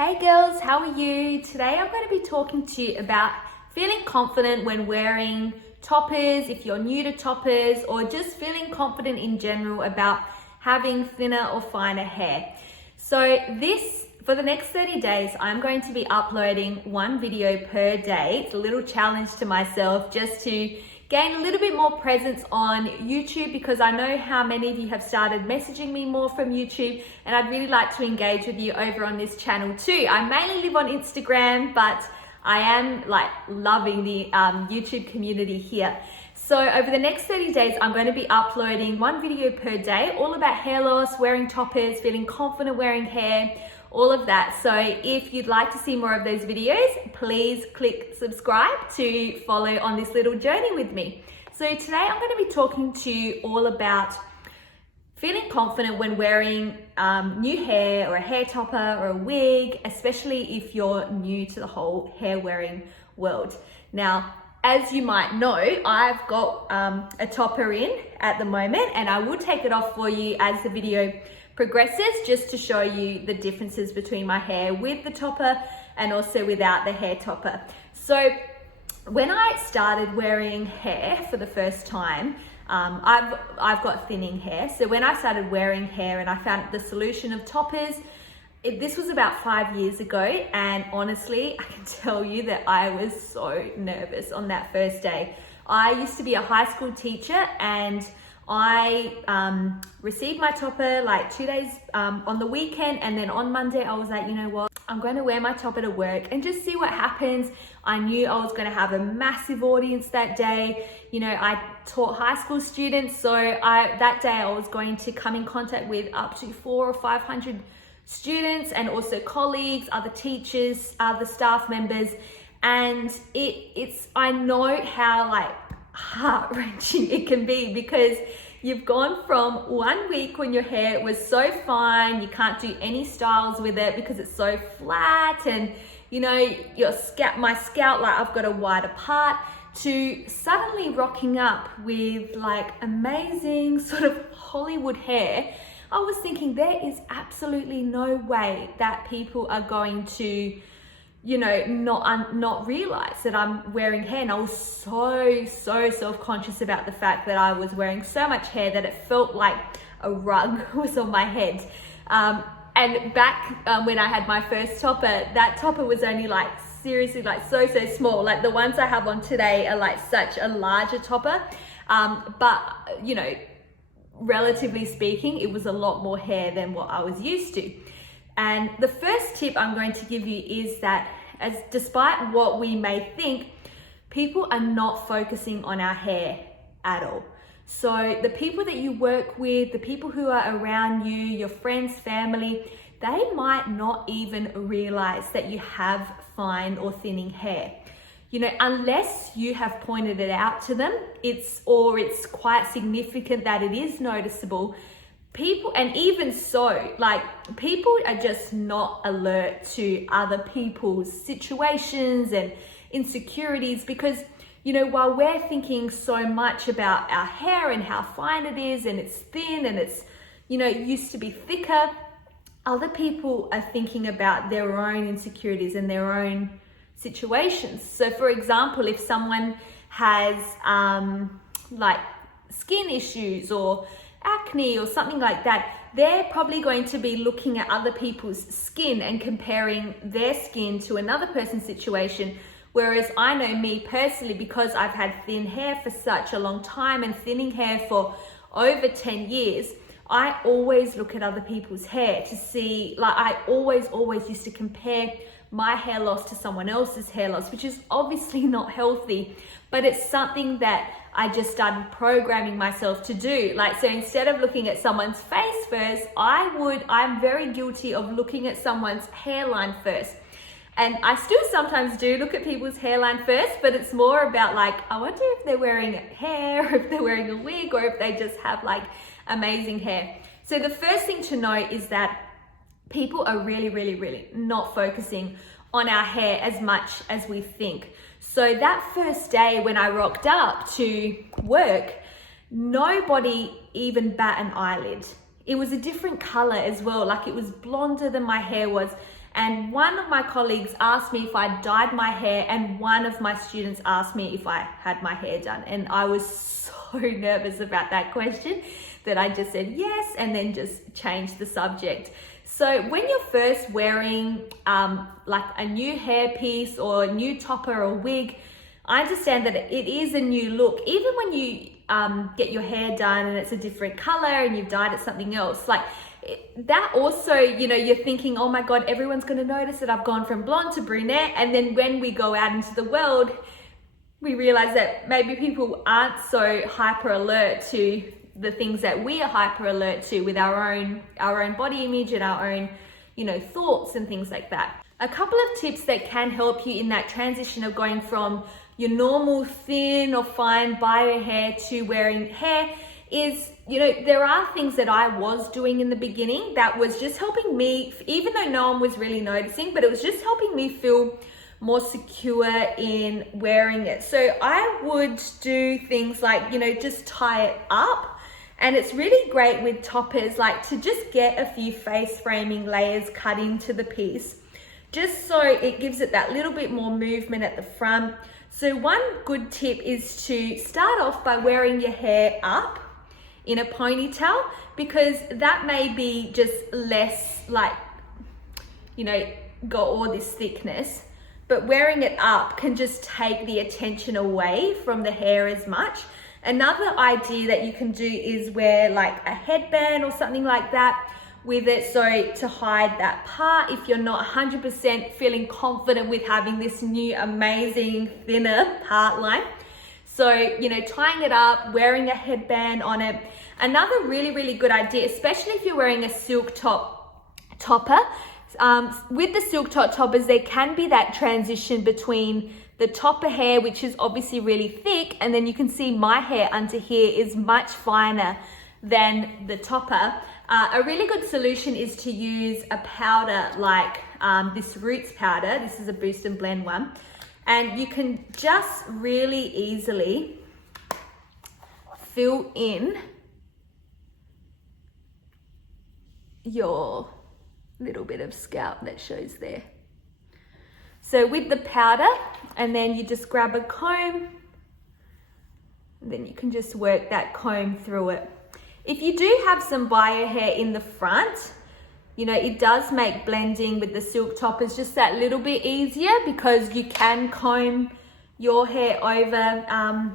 Hey girls, how are you? Today I'm going to be talking to you about feeling confident when wearing toppers, if you're new to toppers, or just feeling confident in general about having thinner or finer hair. So for the next 30 days, I'm going to be uploading one video per day. It's a little challenge to myself just to gain a little bit more presence on YouTube, because I know how many of you have started messaging me more from YouTube, and I'd really like to engage with you over on this channel too. I mainly live on Instagram, but I am loving the YouTube community here. So over the next 30 days, I'm going to be uploading one video per day, all about hair loss, wearing toppers, feeling confident wearing hair, all of that. So if you'd like to see more of those videos, please click subscribe to follow on this little journey with me. So today I'm going to be talking to you all about feeling confident when wearing new hair or a hair topper or a wig, especially if you're new to the whole hair wearing world. Now, as you might know, I've got a topper in at the moment, and I will take it off for you as the video progresses, just to show you the differences between my hair with the topper and also without the hair topper. So when I started wearing hair for the first time, I've got thinning hair. So when I started wearing hair and I found the solution of toppers, this was about 5 years ago, and honestly, I can tell you that I was so nervous on that first day. I used to be a high school teacher, and I received my topper like 2 days on the weekend, and then on Monday I was like, you know what, I'm going to wear my topper to work and just see what happens. I knew I was going to have a massive audience that day. You know, I taught high school students, so that day I was going to come in contact with up to 400 or 500 students, and also colleagues, other teachers, other staff members, and I know how heart-wrenching it can be, because you've gone from 1 week when your hair was so fine, you can't do any styles with it because it's so flat, and you know, my scalp, I've got a wider part, to suddenly rocking up with amazing sort of Hollywood hair. I was thinking, there is absolutely no way that people are going to, you know, not realize that I'm wearing hair. And I was so self-conscious about the fact that I was wearing so much hair that it felt like a rug was on my head. And back when I had my first topper, that topper was only seriously so small. Like the ones I have on today are such a larger topper. But you know, relatively speaking, it was a lot more hair than what I was used to. And the first tip I'm going to give you is that, despite what we may think, people are not focusing on our hair at all. So the people that you work with, the people who are around you, your friends, family, they might not even realize that you have fine or thinning hair. You know, unless you have pointed it out to them, it's quite significant that it is noticeable. People, and even so, people are just not alert to other people's situations and insecurities, because, you know, while we're thinking so much about our hair and how fine it is and it's thin and it's, you know, used to be thicker, other people are thinking about their own insecurities and their own situations. So for example, if someone has skin issues or acne or something like that, they're probably going to be looking at other people's skin and comparing their skin to another person's situation. Whereas I know me personally, because I've had thin hair for such a long time and thinning hair for over 10 years, I always look at other people's hair to see, I always used to compare my hair loss to someone else's hair loss, which is obviously not healthy, but it's something that I just started programming myself to do. So instead of looking at someone's face first, I'm very guilty of looking at someone's hairline first. And I still sometimes do look at people's hairline first, but it's more about I wonder if they're wearing hair, or if they're wearing a wig, or if they just have amazing hair. So the first thing to know is that people are really not focusing on our hair as much as we think. So that first day when I rocked up to work, nobody even bat an eyelid. It was a different color as well. It was blonder than my hair was. And one of my colleagues asked me if I dyed my hair, and one of my students asked me if I had my hair done. And I was so nervous about that question that I just said yes, and then just changed the subject. So when you're first wearing like a new hair piece or a new topper or wig, I understand that it is a new look. Even when you get your hair done and it's a different color and you've dyed it something else, like that also, you know, you're thinking, oh my God, everyone's going to notice that I've gone from blonde to brunette. And then when we go out into the world, we realize that maybe people aren't so hyper alert to the things that we are hyper alert to with our own body image and our own, you know, thoughts and things like that. A couple of tips that can help you in that transition of going from your normal thin or fine bio hair to wearing hair is, you know, there are things that I was doing in the beginning that was just helping me, even though no one was really noticing, but it was just helping me feel more secure in wearing it. So I would do things like, you know, just tie it up. And it's really great with toppers, like to just get a few face framing layers cut into the piece, just so it gives it that little bit more movement at the front. So one good tip is to start off by wearing your hair up in a ponytail, because that may be just less like, you know, got all this thickness, but wearing it up can just take the attention away from the hair as much. Another idea that you can do is wear like a headband or something like that with it, so to hide that part if you're not 100% feeling confident with having this new amazing thinner part line. So, you know, tying it up, wearing a headband on it. Another really good idea, especially if you're wearing a silk topper, with the silk top toppers, there can be that transition between the topper hair, which is obviously really thick, and then you can see my hair under here is much finer than the topper. A really good solution is to use a powder like this Roots powder. This is a Boost and Blend one. And you can just really easily fill in your little bit of scalp that shows there. So with the powder, and then you just grab a comb, and then you can just work that comb through it. If you do have some bio hair in the front, you know, it does make blending with the silk toppers just that little bit easier, because you can comb your hair over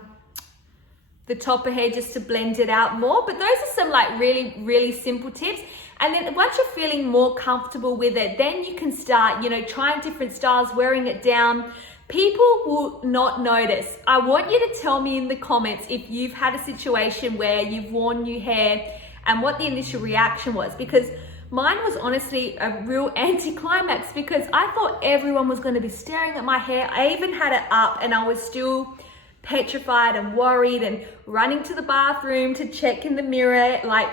the topper hair just to blend it out more. But those are some like really simple tips. And then once you're feeling more comfortable with it, then you can start, you know, trying different styles, wearing it down. People will not notice. I want you to tell me in the comments if you've had a situation where you've worn new hair and what the initial reaction was, because mine was honestly a real anticlimax, because I thought everyone was going to be staring at my hair. I even had it up and I was still petrified and worried and running to the bathroom to check in the mirror, like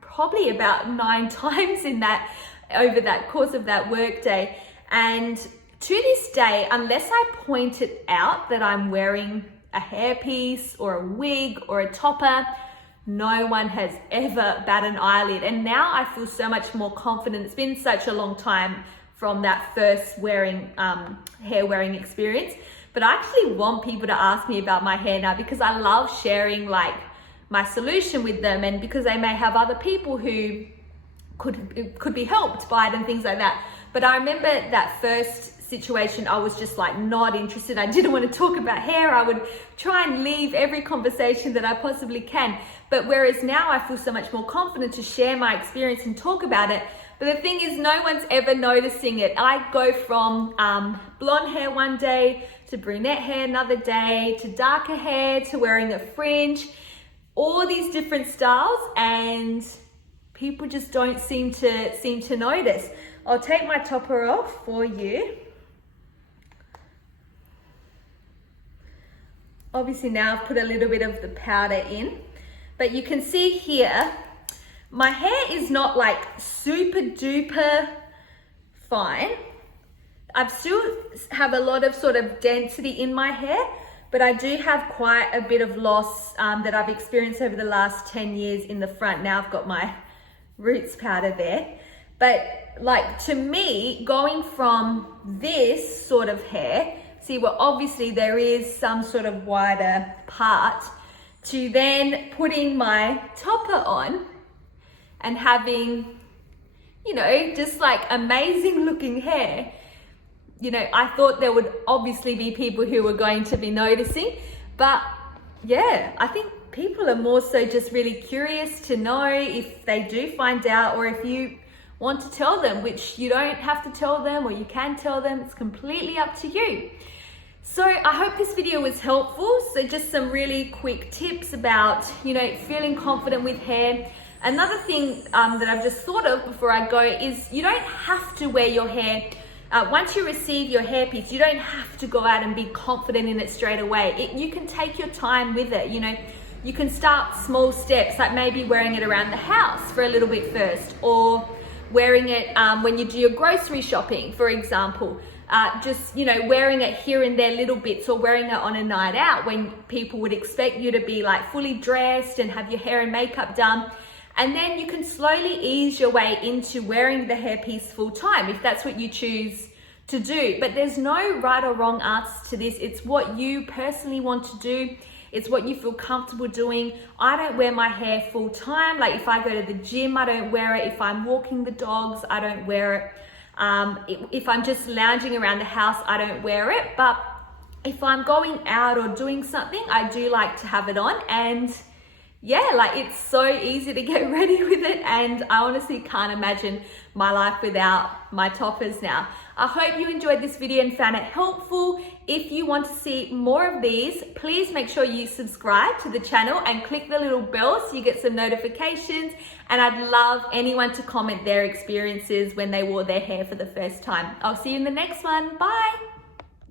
probably about 9 times in that, over that course of that work day. And to this day, unless I point it out that I'm wearing a hairpiece or a wig or a topper, no one has ever batted an eyelid. And now I feel so much more confident. It's been such a long time from that first hair wearing experience. But I actually want people to ask me about my hair now, because I love sharing like my solution with them, and because they may have other people who could be helped by it and things like that. But I remember that first situation, I was just like not interested. I didn't want to talk about hair. I would try and leave every conversation that I possibly can. But whereas now I feel so much more confident to share my experience and talk about it. But the thing is, no one's ever noticing it. I go from blonde hair one day to brunette hair another day to darker hair to wearing a fringe, all these different styles, and people just don't seem to notice. I'll take my topper off for you. Obviously now I've put a little bit of the powder in, but you can see here, my hair is not like super duper fine. I still have a lot of sort of density in my hair, but I do have quite a bit of loss that I've experienced over the last 10 years in the front. Now I've got my Roots powder there. But like to me, going from this sort of hair, see, well, obviously there is some sort of wider part, to then putting my topper on and having, you know, just like amazing looking hair. You know, I thought there would obviously be people who were going to be noticing, but yeah, I think people are more so just really curious to know if they do find out, or if you want to tell them, which you don't have to tell them, or you can tell them. It's completely up to you. So I hope this video was helpful. So just some really quick tips about, you know, feeling confident with hair. Another thing that I've just thought of before I go is you don't have to wear your hair. Once you receive your hairpiece, you don't have to go out and be confident in it straight away. You can take your time with it. You know, you can start small steps, like maybe wearing it around the house for a little bit first, or wearing it when you do your grocery shopping, for example. Just, you know, wearing it here and there little bits, or wearing it on a night out when people would expect you to be like fully dressed and have your hair and makeup done. And then you can slowly ease your way into wearing the hairpiece full time if that's what you choose to do. But there's no right or wrong answer to this. It's what you personally want to do. It's what you feel comfortable doing. I don't wear my hair full time. Like if I go to the gym, I don't wear it. If I'm walking the dogs, I don't wear it. If I'm just lounging around the house, I don't wear it. But if I'm going out or doing something, I do like to have it on. And yeah, like it's so easy to get ready with it, and I honestly can't imagine my life without my toppers now. I hope you enjoyed this video and found it helpful. If you want to see more of these, please make sure you subscribe to the channel and click the little bell so you get some notifications. And I'd love anyone to comment their experiences when they wore their hair for the first time. I'll see you in the next one. Bye.